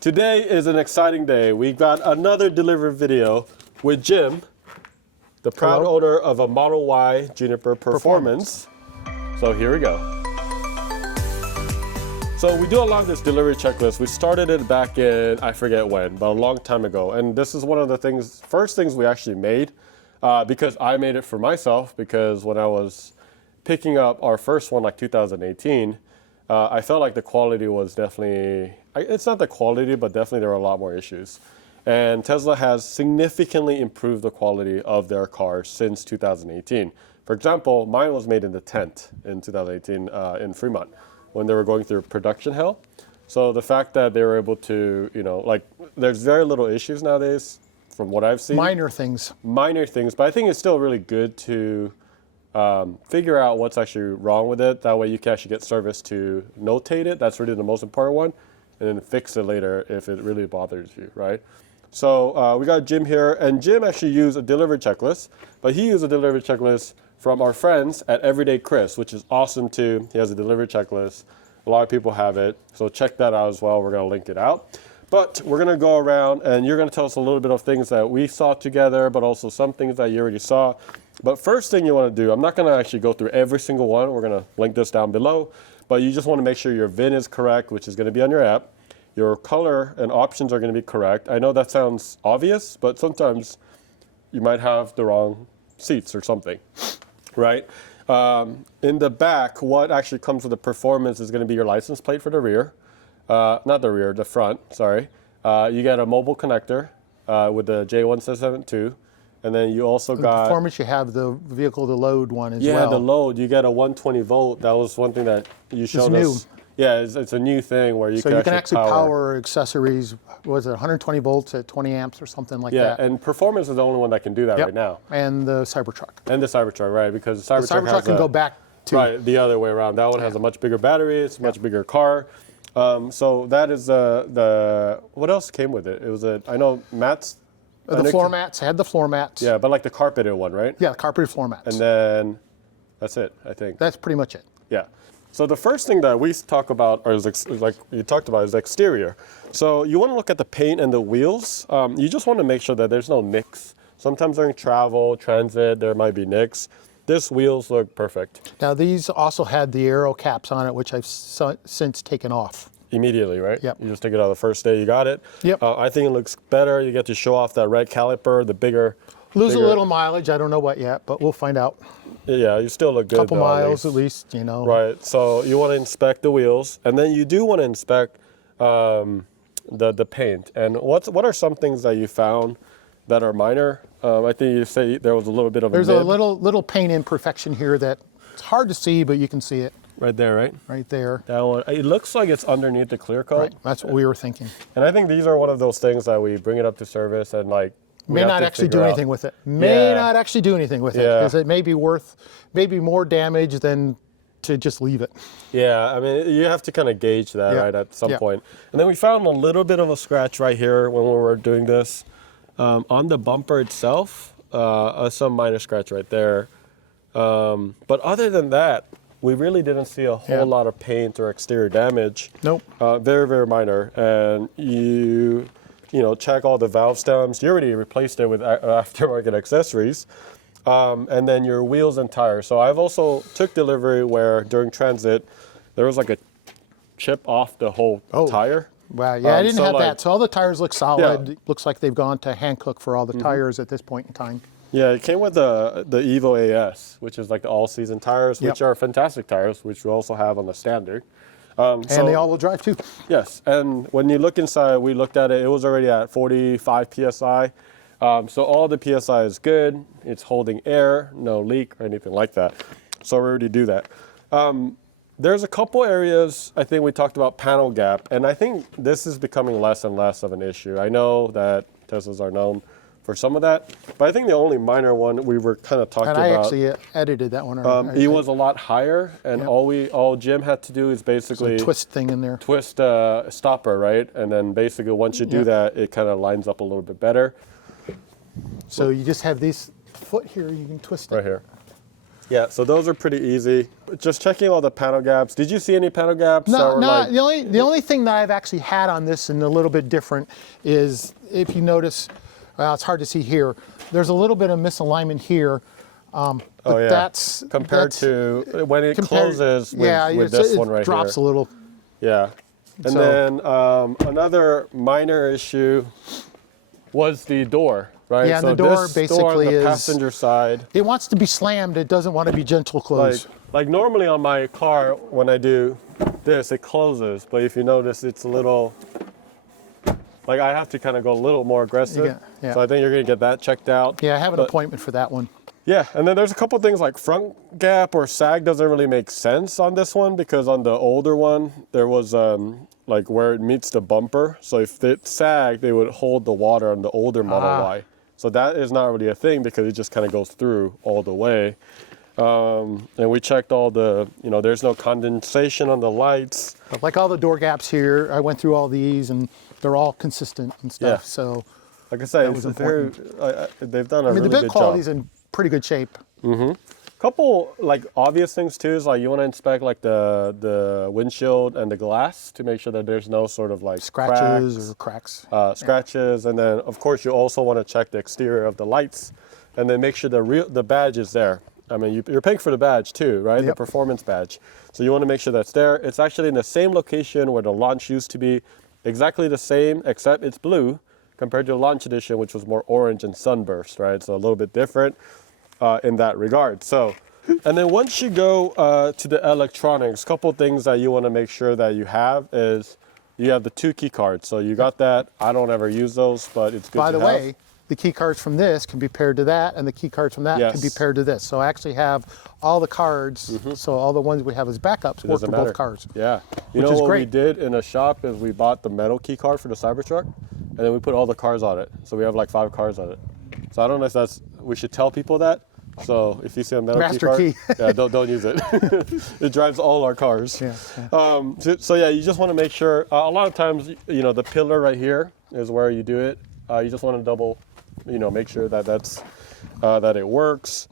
Today is an exciting day. We got another delivery video with Jim, the proud owner of a Model Y Juniper Performance. So here we go. So we do a lot of this delivery checklist. We started it back in, I forget when, but a long time ago. And this is one of the first things we actually made because I made it for myself, because when I was picking up our first one, like 2018, I felt like the quality was definitely, it's not the quality, but definitely there were a lot more issues. And Tesla has significantly improved the quality of their cars since 2018. For example, mine was made in the tent in 2018 in Fremont when they were going through production hell. So the fact that they were able to, there's very little issues nowadays from what I've seen. Minor things. Minor things, but I think it's still really good to figure out what's actually wrong with it. That way you can actually get service to notate it. That's really the most important one. And then fix it later if it really bothers you, right? So we got Jim here, and Jim actually used a delivery checklist, but he used a delivery checklist from our friends at Everyday Chris, which is awesome too. He has a delivery checklist. A lot of people have it, so check that out as well. We're gonna link it out. But we're gonna go around and you're gonna tell us a little bit of things that we saw together, but also some things that you already saw. But first thing you wanna do, I'm not gonna actually go through every single one. We're gonna link this down below, but you just wanna make sure your VIN is correct, which is gonna be on your app. Your color and options are gonna be correct. I know that sounds obvious, but sometimes you might have the wrong seats or something, right? In the back, what actually comes with the Performance is gonna be your license plate for the rear. Not the rear, the front, sorry. You get a mobile connector with the J1772. And then you also got... Performance, you have the vehicle to load one as well. Yeah, the load. You get a 120 volt. That was one thing that you showed us. It's new. Yeah, it's a new thing where you can actually power accessories. What was it, 120 volts at 20 amps or something like that? Yeah, and Performance is the only one that can do that right now. And the Cybertruck. And the Cybertruck, right? Because the Cybertruck can go back to... Right, the other way around. That one has a much bigger battery. It's a much bigger car. So that is the... What else came with it? It was I know mats... The floor mats, had the floor mats. Yeah, but like the carpeted one, right? Yeah, the carpeted floor mats. And then that's it, I think. That's pretty much it. Yeah. So the first thing that we talk about, or like you talked about, is the exterior. So you want to look at the paint and the wheels. You just want to make sure that there's no nicks. Sometimes during travel, transit, there might be nicks. This wheels look perfect. Now these also had the aero caps on it, which I've since taken off. Immediately, right? Yep. You just take it out the first day you got it. Yep. I think it looks better. You get to show off that red caliper, the bigger. Lose a little mileage. I don't know what yet, but we'll find out. Yeah, you still look good. Couple miles at least, you know. Right. So you want to inspect the wheels, and then you do want to inspect the paint. And what are some things that you found that are minor? I think you say there was a little bit of There's a little paint imperfection here that it's hard to see, but you can see it. Right there, right? Right there. That one. It looks like it's underneath the clear coat. Right. That's what we were thinking. And I think these are one of those things that we bring it up to service and like. May not actually do anything with it. May not actually do anything with it because it may be worth maybe more damage than to just leave it. Yeah, I mean, you have to kind of gauge that, right, at some point. And then we found a little bit of a scratch right here when we were doing this. On the bumper itself, some minor scratch right there. But other than that, we really didn't see a whole lot of paint or exterior damage. Nope. Very, very minor. And you check all the valve stems. You already replaced it with aftermarket accessories. And then your wheels and tires. So I've also took delivery where during transit, there was like a chip off the whole tire. Wow, yeah, I didn't have that. So all the tires look solid. Looks like they've gone to Hankook for all the tires at this point in time. Yeah, it came with the Evo AS, which is like the all-season tires, which are fantastic tires, which we also have on the standard. And they all-wheel drive too. Yes, and when you look inside, we looked at it, it was already at 45 PSI. So all the PSI is good. It's holding air, no leak or anything like that. So we already do that. There's a couple areas, I think we talked about panel gap, and I think this is becoming less and less of an issue. I know that Teslas are known for some of that, but I think the only minor one we were kind of talking about. And I actually edited that one. It was a lot higher, and all Jim had to do is basically some twist thing in there. Twist a stopper, right? And then basically once you do that, it kind of lines up a little bit better. So you just have this foot here, you can twist it. Right here. Yeah, so those are pretty easy. Just checking all the panel gaps. Did you see any panel gaps? No, that were no. like... The only thing that I've actually had on this and a little bit different is if you notice, well, it's hard to see here. There's a little bit of misalignment here. But that's compared to when it closes with this one right here. It drops a little. Yeah. And then another minor issue was the door, right? Yeah, and so the door this basically door on the is passenger side. It wants to be slammed. It doesn't want to be gentle closed. Like normally on my car, when I do this, it closes. But if you notice, it's a little, like I have to kind of go a little more aggressive. Yeah. So I think you're going to get that checked out. Yeah, I have an appointment for that one. Yeah, and then there's a couple things like front gap or sag doesn't really make sense on this one because on the older one, there was like where it meets the bumper. So if it sagged, they would hold the water on the older Model Y. So that is not really a thing because it just kind of goes through all the way. And we checked all the, there's no condensation on the lights. Like all the door gaps here, I went through all these and they're all consistent and stuff. Yeah. So like I said, they've done a really good job. The build quality's in pretty good shape. Mm-hmm. Couple like obvious things too is like you want to inspect like the windshield and the glass to make sure that there's no sort of like scratches or cracks. Scratches, and then of course you also want to check the exterior of the lights, and then make sure the badge is there. I mean you're paying for the badge too, right? Yep. The performance badge. So you want to make sure that's there. It's actually in the same location where the launch used to be, exactly the same except it's blue compared to the launch edition, which was more orange and sunburst, right? So a little bit different. In that regard. So, and then once you go to the electronics, couple things that you want to make sure that you have is you have the 2 key cards. So you got that. I don't ever use those, but it's good to have. By the way, the key cards from this can be paired to that, and the key cards from that can be paired to this. So I actually have all the cards, so all the ones we have as backups work for both cars. Yeah. You know what we did in a shop is we bought the metal key card for the Cybertruck, and then we put all the cars on it. So we have like 5 cars on it. So I don't know if we should tell people that. So if you see a metal key card, don't use it. It drives all our cars. Yeah. So yeah, you just want to make sure. A lot of times, the pillar right here is where you do it. You just want to double, make sure that that it works.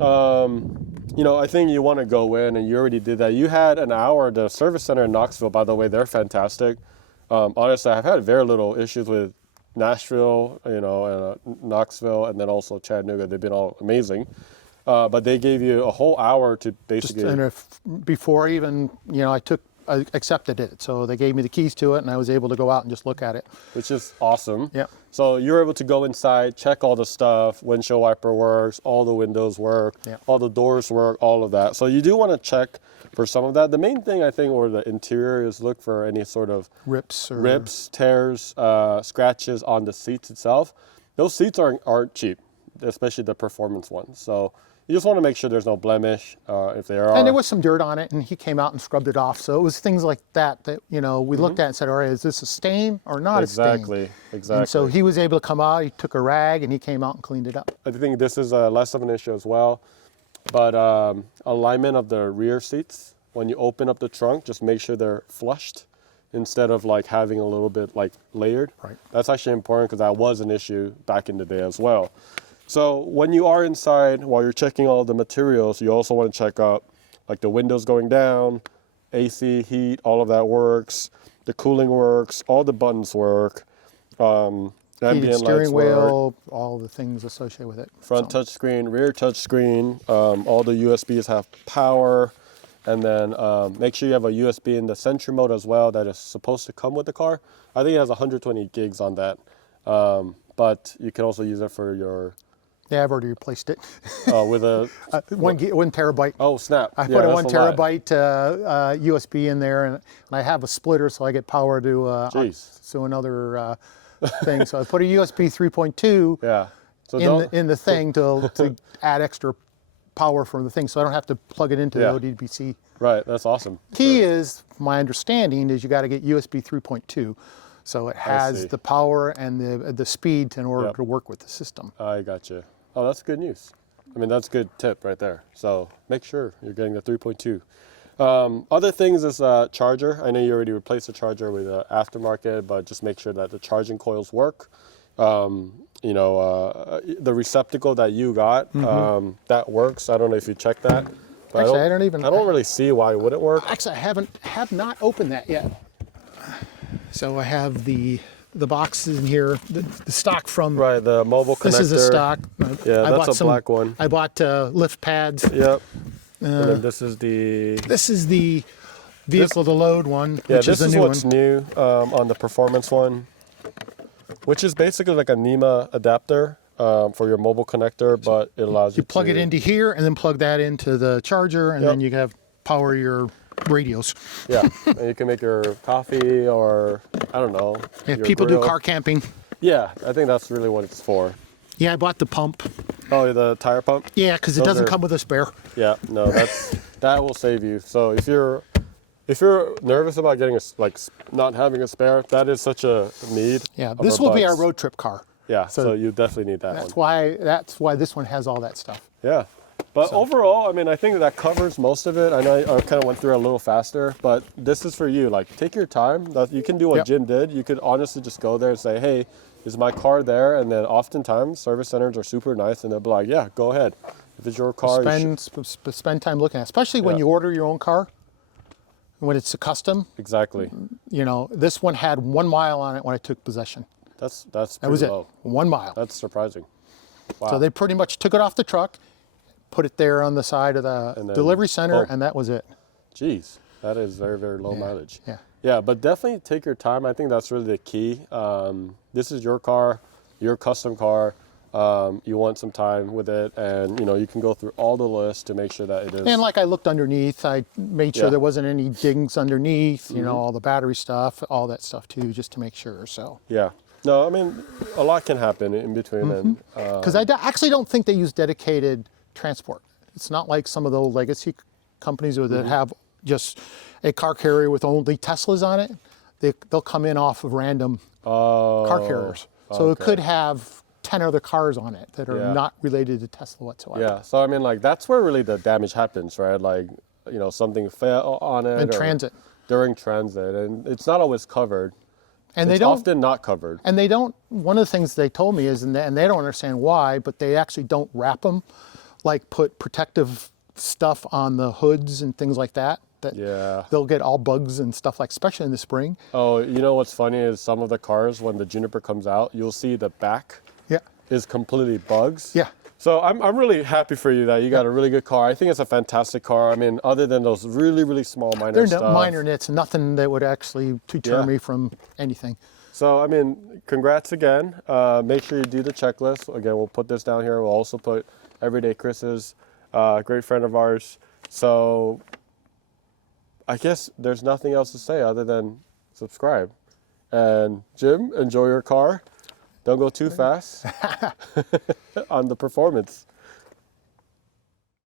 I think you want to go in, and you already did that. You had an hour at the service center in Knoxville. By the way, they're fantastic. Honestly, I've had very little issues with Nashville, and Knoxville, and then also Chattanooga. They've been all amazing. But they gave you a whole hour to basically... before even, I accepted it. So they gave me the keys to it, and I was able to go out and just look at it. Which is awesome. Yeah. So you're able to go inside, check all the stuff, windshield wiper works, all the windows work, all the doors work, all of that. So you do want to check for some of that. The main thing I think, or the interior, is look for any sort of rips, tears, scratches on the seats itself. Those seats aren't cheap, especially the performance ones. So you just want to make sure there's no blemish if there are. And there was some dirt on it, and he came out and scrubbed it off. So it was things like that we looked at and said, all right, is this a stain or not a stain? Exactly. And so he was able to come out, he took a rag, and he came out and cleaned it up. I think this is less of an issue as well. But alignment of the rear seats, when you open up the trunk, just make sure they're flushed instead of like having a little bit like layered. Right. That's actually important because that was an issue back in the day as well. So when you are inside, while you're checking all the materials, you also want to check out like the windows going down, AC, heat, all of that works. The cooling works, all the buttons work. Heated steering wheel, all the things associated with it. Front touchscreen, rear touchscreen, all the USBs have power, and then make sure you have a USB in the Sentry mode as well that is supposed to come with the car. I think it has 120 gigs on that, but you can also use it for your... Yeah, I've already replaced it. With a... 1 terabyte. Oh, snap. I put a 1 terabyte USB in there, and I have a splitter so I get power to another... thing. So I put a USB 3.2 in the thing to add extra power from the thing, so I don't have to plug it into the ODBC. Right, that's awesome. Key is, my understanding is you got to get USB 3.2, so it has the power and the speed in order to work with the system. I got you. Oh, that's good news. I mean, that's a good tip right there. So make sure you're getting the 3.2. Other things is charger. I know you already replaced the charger with aftermarket, but just make sure that the charging coils work. you know, the receptacle that you got, that works. I don't know if you checked that. But Actually, I don't really see why it wouldn't work. Actually, I have not opened that yet. So I have the boxes in here, the stock from... Right, the mobile connector. This is a stock. Yeah, that's a black one. I bought lift pads. Yep. And then this is the... This is the vehicle to load one, yeah, which is the new one. this is what's new on the performance one, which is basically like a NEMA adapter for your mobile connector, but it allows you to... plug it into here and then plug that into the charger, and then you can have power your radios. Yeah, and you can make your coffee or, I don't know. If people do car camping. Yeah, I think that's really what it's for. Yeah, I bought the pump. Oh, the tire pump? Yeah, because it doesn't come with a spare. Yeah, no, that will save you. So if you're nervous about getting not having a spare, that is such a need. Yeah, this will be our road trip car. Yeah, so you definitely need that one. That's why this one has all that stuff. Yeah. But overall, I mean, I think that covers most of it. I know I kind of went through it a little faster, but this is for you. Like, take your time. You can do what Jim did. You could honestly just go there and say, hey, is my car there? And then oftentimes, service centers are super nice, and they'll be like, yeah, go ahead. If it's your car, spend time looking at it, especially when you order your own car, when it's a custom. Exactly. You know, this one had 1 mile on it when I took possession. That was low. it. 1 mile. That's surprising. Wow. So they pretty much took it off the truck, put it there on the side of the delivery center, and that was it. Geez, that is very, very low mileage. Yeah. Yeah, but definitely take your time. I think that's really the key. This is your car, your custom car. You want some time with it, and you know you can go through all the lists to make sure that it is. And like I looked underneath, I made sure there wasn't any dings underneath. You know, all the battery stuff, all that stuff too, just to make sure. So. Yeah. No, I mean, a lot can happen in between. And because I actually don't think they use dedicated transport. It's not like some of the old legacy companies that have just a car carrier with only Teslas on it. They'll come in off of random car carriers. So it could have 10 other cars on it that are not related to Tesla whatsoever. Yeah, so I mean, like, that's where really the damage happens, right? Like, you know, something fell on it. In transit. During transit, and it's not always covered. And it's often not covered. And they don't, one of the things they told me is, and they don't understand why, but they actually don't wrap them, like put protective stuff on the hoods and things like that. They'll get all bugs and stuff, like, especially in the spring. Oh, you know what's funny is some of the cars, when the Juniper comes out, you'll see the back is completely bugs. Yeah. So I'm really happy for you that you got a really good car. I think it's a fantastic car. I mean, other than those really, really small minor stuff. They're minor nits, nothing that would actually deter me from anything. So, I mean, congrats again. Make sure you do the checklist. Again, we'll put this down here. We'll also put Everyday Chris's, great friend of ours. So, I guess there's nothing else to say other than subscribe. And Jim, enjoy your car. Don't go too fast on the performance.